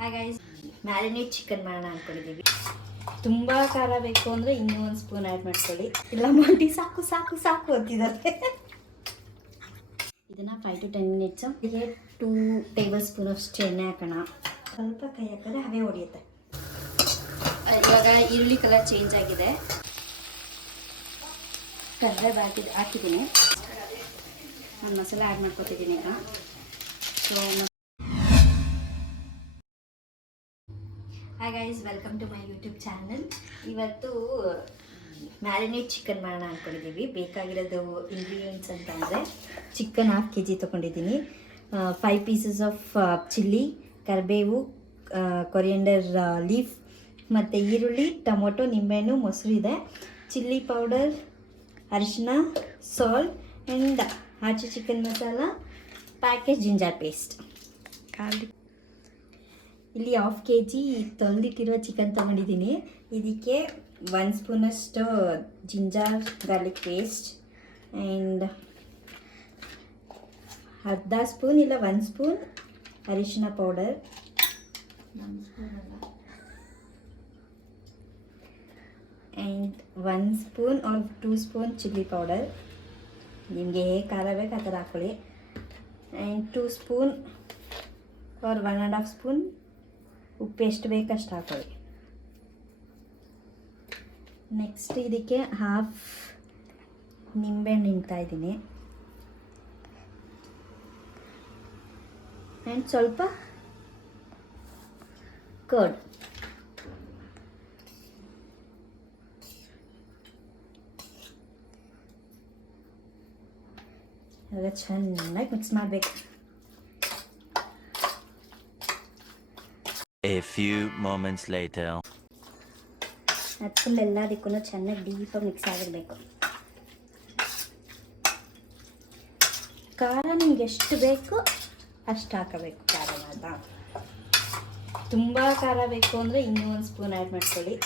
ಹಾಗಾಗಿ marinate chicken ಮಾಡೋಣ ಅಂದ್ಕೊಂಡಿದ್ದೀವಿ. ತುಂಬ ಖಾರ ಬೇಕು ಅಂದರೆ ಇನ್ನೂ ಒಂದು ಸ್ಪೂನ್ ಆ್ಯಡ್ ಮಾಡ್ಕೊಳ್ಳಿ. ಇಲ್ಲ ಮಾಡಿ ಸಾಕು ಸಾಕು ಸಾಕು ಅಂತಿದ್ದಾರೆ. ಇದನ್ನು 5 to 10 minutes ಇದಕ್ಕೆ 2 ಟೇಬಲ್ ಸ್ಪೂನ್ ಅಷ್ಟು ಎಣ್ಣೆ ಹಾಕೋಣ. ಸ್ವಲ್ಪ ಕೈ ಹಾಕಿದ್ರೆ ಹವೆ ಹೊಡೆಯುತ್ತೆ. ಇವಾಗ ಈರುಳ್ಳಿ ಕಲರ್ ಚೇಂಜ್ ಆಗಿದೆ. ಕರ್ಬೇವು ಹಾಕಿದ್ದೀನಿ. ನಾನು ಮಸಾಲೆ ಆ್ಯಡ್ ಮಾಡ್ಕೊತಿದ್ದೀನಿ ಈಗ. So hi guys, welcome to my YouTube channel. ಇವತ್ತು ಮ್ಯಾರಿನೇಟ್ ಚಿಕನ್ ಮಾಡೋಣ ಅಂದ್ಕೊಂಡಿದ್ದೀವಿ. ಬೇಕಾಗಿರೋದು ಇಂಗ್ರೀಡಿಯೆಂಟ್ಸ್ ಅಂತ ಅಂದರೆ ಚಿಕನ್ 1/2 kg ತೊಗೊಂಡಿದ್ದೀನಿ, 5 ಪೀಸಸ್ ಆಫ್ ಚಿಲ್ಲಿ, ಕರಿಬೇವು, ಕೊರಿಯಂಡರ್ ಲೀಫ್, ಮತ್ತು ಈರುಳ್ಳಿ, ಟೊಮೊಟೊ, ನಿಂಬೆಹಣ್ಣು, ಮೊಸರು ಇದೆ, ಚಿಲ್ಲಿ ಪೌಡರ್, ಅರಿಶಿನ, ಸಾಲ್ಟ್ ಆ್ಯಂಡ್ ಆಚೆ chicken masala, package ginger paste. ಇಲ್ಲಿ 1/2 kg ತೊಳೆದಿಟ್ಟಿರುವ ಚಿಕನ್ ತೊಗೊಂಡಿದ್ದೀನಿ. ಇದಕ್ಕೆ 1 ಸ್ಪೂನಷ್ಟು ಜಿಂಜರ್ ಗಾರ್ಲಿಕ್ ಪೇಸ್ಟ್ ಆ್ಯಂಡ್ ಅರ್ಧ ಸ್ಪೂನ್ ಇಲ್ಲ 1 ಸ್ಪೂನ್ ಅರಿಶಿನ powder, and 1 spoon or 2 spoon chilli powder. ನಿಮಗೆ ಹೇಗೆ ಖಾರ ಬೇಕು ಆ ಥರ ಹಾಕ್ಕೊಳ್ಳಿ. ಆ್ಯಂಡ್ 2 ಸ್ಪೂನ್ ಆರ್ 1.5 ಸ್ಪೂನ್ ಉಪ್ಪು ಎಷ್ಟು ಬೇಕಷ್ಟು ಹಾಕೊಳ್ಳಿ. ನೆಕ್ಸ್ಟ್ ಇದಕ್ಕೆ 1/2 ನಿಂಬೆಹಣ್ಣು ಹಿಂಡ್ತಾಯಿದ್ದೀನಿ ಆ್ಯಂಡ್ ಸ್ವಲ್ಪ ಕರ್ಡ್. ಇವಾಗ ಚೆನ್ನಾಗಿ ಮಿಕ್ಸ್ ಮಾಡಬೇಕು. A few moments later. ಅದು ಫುಲ್ ಎಲ್ಲದಕ್ಕೂ ಚೆನ್ನಾಗಿ ಡೀಪಾಗಿ ಮಿಕ್ಸ್ ಆಗಿರಬೇಕು. ಖಾರ ನಿಮ್ಗೆ ಎಷ್ಟು ಬೇಕು ಅಷ್ಟು ಹಾಕಬೇಕು. ಖಾರನಾದ ತುಂಬ ಖಾರ ಬೇಕು ಅಂದರೆ ಇನ್ನೂ ಒಂದು ಸ್ಪೂನ್ ಆ್ಯಡ್ ಮಾಡ್ಕೊಳ್ಳಿ.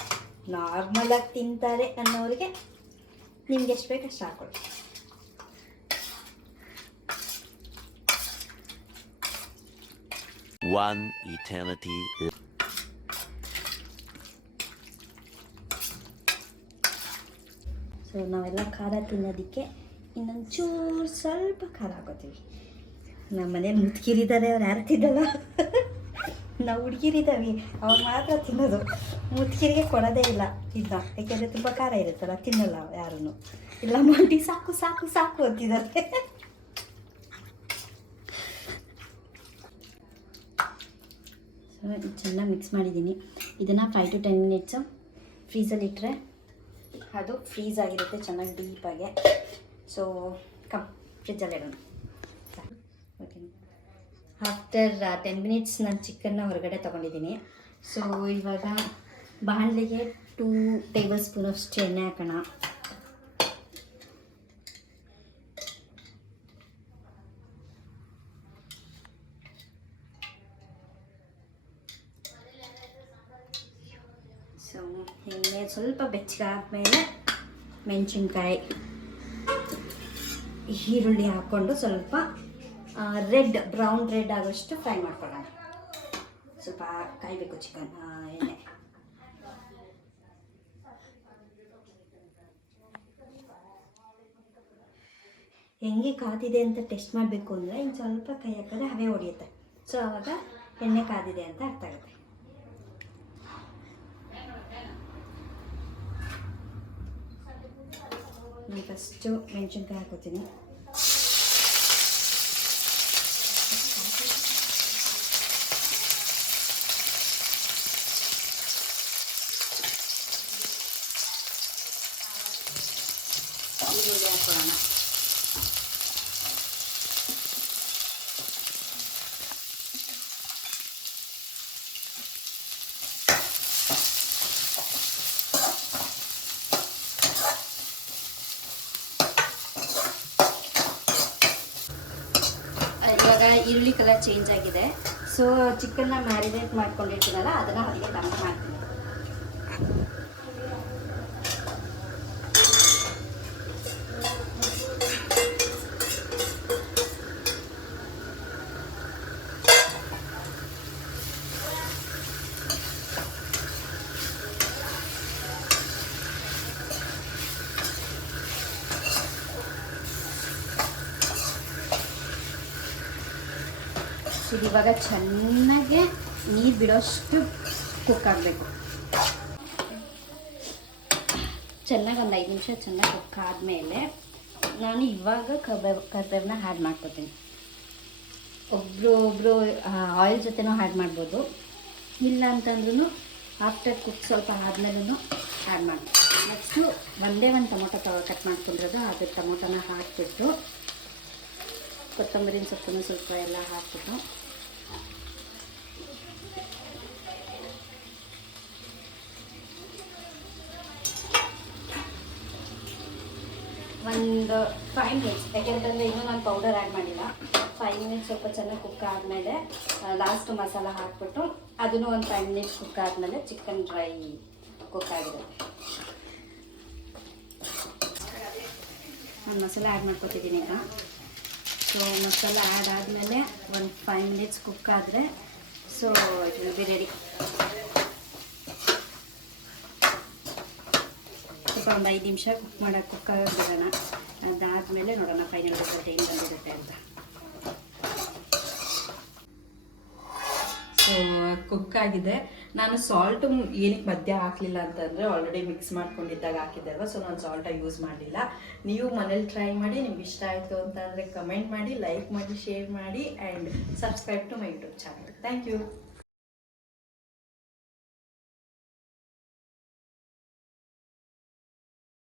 ನಾರ್ಮಲಾಗಿ ತಿಂತಾರೆ ಅನ್ನೋರಿಗೆ ನಿಮ್ಗೆ ಎಷ್ಟು ಬೇಕು ಅಷ್ಟು ಹಾಕ್ಕೊಳ್ಳಿ. One eternity. ಸೊ ನಾವೆಲ್ಲ ಖಾರ ತಿನ್ನೋದಕ್ಕೆ ಇನ್ನೊಂಚೂರು ಸ್ವಲ್ಪ ಖಾರ ಹಾಕೋತೀವಿ. ನಮ್ಮ ಮನೇಲಿ ಮುದುಕಿರಿದ್ದಾರೆ, ಅವ್ರು ಯಾರು ತಿನ್ನಲ್ಲ. ನಾವು ಹುಡುಗಿರಿದ್ದಾವೆ, ಅವ್ರು ಮಾತ್ರ ತಿನ್ನೋದು. ಮುದುಕಿರಿಗೆ ಕೊಡೋದೇ ಇಲ್ಲ ಇದನ್ನ, ಯಾಕೆಂದರೆ ತುಂಬ ಖಾರ ಇರುತ್ತಲ್ಲ, ತಿನ್ನಲ್ಲ ಯಾರೂ. ಇಲ್ಲ ಮಾಡಿ ಸಾಕು ಸಾಕು ಸಾಕು ಅಂತಿದ್ದಾರೆ. ಚೆನ್ನಾಗಿ ಮಿಕ್ಸ್ ಮಾಡಿದ್ದೀನಿ. ಇದನ್ನು 5 to 10 minutes ಫ್ರೀಸಲ್ಲಿ ಇಟ್ಟರೆ ಅದು ಫ್ರೀಸ್ ಆಗಿರುತ್ತೆ ಚೆನ್ನಾಗಿ ಡೀಪಾಗೆ. ಸೊ ಫ್ರಿಜ್ಜಲ್ಲಿ ಇಡೋಣ. ಓಕೆ, ಆಫ್ಟರ್ 10 minutes ನಾನು ಚಿಕನ್ನ ಹೊರಗಡೆ ತೊಗೊಂಡಿದ್ದೀನಿ. ಸೊ ಇವಾಗ ಬಾಣಲೆಗೆ 2 ಟೇಬಲ್ ಸ್ಪೂನ್ ಅಷ್ಟು ಎಣ್ಣೆ ಹಾಕೋಣ. ಸೊ ಎಣ್ಣೆ ಸ್ವಲ್ಪ ಬೆಚ್ಚಗಾದ್ಮೇಲೆ ಮೆಣಸಿನ್ಕಾಯಿ, ಈರುಳ್ಳಿ ಹಾಕ್ಕೊಂಡು ಸ್ವಲ್ಪ ಬ್ರೌನ್ ರೆಡ್ ಆಗೋಷ್ಟು ಫ್ರೈ ಮಾಡ್ಕೊಳ್ಳೋಣ. ಸ್ವಲ್ಪ ಕಾಯಬೇಕು ಚಿಕನ್ ಎಣ್ಣೆ. ಹೆಂಗೆ ಕಾದಿದೆ ಅಂತ ಟೆಸ್ಟ್ ಮಾಡಬೇಕು ಅಂದರೆ ಇನ್ನು ಸ್ವಲ್ಪ ಕೈ ಹಾಕಿದ್ರೆ ಹವೆ ಹೊಡೆಯುತ್ತೆ. ಸೊ ಆವಾಗ ಎಣ್ಣೆ ಕಾದಿದೆ ಅಂತ ಅರ್ಥ ಆಗುತ್ತೆ. ನಾನು ಫಸ್ಟು ಮೆಣಸಿನ್ಕಾಯಿ ಹಾಕೋತೀನಿ. ಈರುಳ್ಳಿ ಹಾಕೊಳ್ಳೋಣ. ಇವಾಗ ಈರುಳ್ಳಿ ಕಲರ್ ಚೇಂಜ್ ಆಗಿದೆ. ಸೊ ಚಿಕನ್ನ ಮ್ಯಾರಿನೇಟ್ ಮಾಡ್ಕೊಂಡಿರ್ತೀನಲ್ಲ ಅದನ್ನು ಅದಕ್ಕೆ ಟಮಟ ಮಾಡ್ತೀನಿ. ಇದು ಇವಾಗ ಚೆನ್ನಾಗೆ ನೀರು ಬಿಡೋಷ್ಟು ಕುಕ್ ಆಗಬೇಕು. ಚೆನ್ನಾಗಿ ಒಂದು 5 ನಿಮಿಷ ಚೆನ್ನಾಗಿ ಕುಕ್ ಆದಮೇಲೆ ನಾನು ಇವಾಗ ಕರ್ಬೇವನ್ನ ಆ್ಯಡ್ ಮಾಡ್ಕೊತೀನಿ. ಒಬ್ಬರು ಆಯಿಲ್ ಜೊತೆನೂ ಆ್ಯಡ್ ಮಾಡ್ಬೋದು, ಇಲ್ಲ ಅಂತಂದ್ರೂ ಆಫ್ಟರ್ ಕುಕ್ ಸ್ವಲ್ಪ ಆದಮೇಲೂ ಆ್ಯಡ್ ಮಾಡಿ. ನೆಕ್ಸ್ಟು ಒಂದೇ ಒಂದು ಟೊಮೊಟೊ ಕಟ್ ಮಾಡ್ಕೊಂಡಿರೋದು, ಅದು ಟೊಮೊಟೊನ ಹಾಕಿಬಿಟ್ಟು ಕೊತ್ತಂಬರಿನ ಸೊಪ್ಪನ್ನು ಸ್ವಲ್ಪ ಎಲ್ಲ ಹಾಕ್ಬಿಟ್ಟು ಒಂದು 5 ಮಿನಿಟ್ಸ್, ಯಾಕೆಂತಂದರೆ ಇನ್ನೂ ನಾನು ಪೌಡರ್ ಆ್ಯಡ್ ಮಾಡಿಲ್ಲ. 5 ಮಿನಿಟ್ಸ್ ಸ್ವಲ್ಪ ಚೆನ್ನಾಗಿ ಕುಕ್ ಆದಮೇಲೆ ಲಾಸ್ಟ್ ಮಸಾಲ ಹಾಕ್ಬಿಟ್ಟು ಅದನ್ನು ಒಂದು 5 ಮಿನಿಟ್ಸ್ ಕುಕ್ ಆದಮೇಲೆ ಚಿಕನ್ ಡ್ರೈ ಕುಕ್ ಆಗಿರುತ್ತೆ. ನಾನು ಮಸಾಲ ಆ್ಯಡ್ ಮಾಡ್ಕೊತಿದ್ದೀನಿ ಈಗ. ಸೊ ಮಸಾಲ ಆ್ಯಡ್ ಆದಮೇಲೆ ಒಂದು 5 ಮಿನಿಟ್ಸ್ ಕುಕ್ ಆದರೆ so it will be ready. ಸ್ವಲ್ಪ ಒಂದು 5 ನಿಮಿಷ ಕುಕ್ ಆಗಿಬಿಡೋಣ. ಅದಾದಮೇಲೆ ನೋಡೋಣ ಫೈನಲ್ ರಿಸಲ್ಟ್ ಏನು ಬಂದಿರುತ್ತೆ ಅಂತ. ಸೊ ಕುಕ್ ಆಗಿದೆ. ನಾನು ಸಾಲ್ಟು ಏನಕ್ಕೆ ಮಧ್ಯ ಹಾಕಲಿಲ್ಲ ಅಂತಂದರೆ ಆಲ್ರೆಡಿ ಮಿಕ್ಸ್ ಮಾಡ್ಕೊಂಡಿದ್ದಾಗ ಹಾಕಿದ್ದೆ ಅಲ್ವಾ, ಸೊ ನಾನು ಸಾಲ್ಟಾಗಿ ಯೂಸ್ ಮಾಡಲಿಲ್ಲ. ನೀವು ಮನೇಲಿ ಟ್ರೈ ಮಾಡಿ, ನಿಮ್ಗೆ ಇಷ್ಟ ಆಯಿತು ಅಂತ ಅಂದರೆ ಕಮೆಂಟ್ ಮಾಡಿ, ಲೈಕ್ ಮಾಡಿ, ಶೇರ್ ಮಾಡಿ and subscribe to my YouTube channel. Thank you.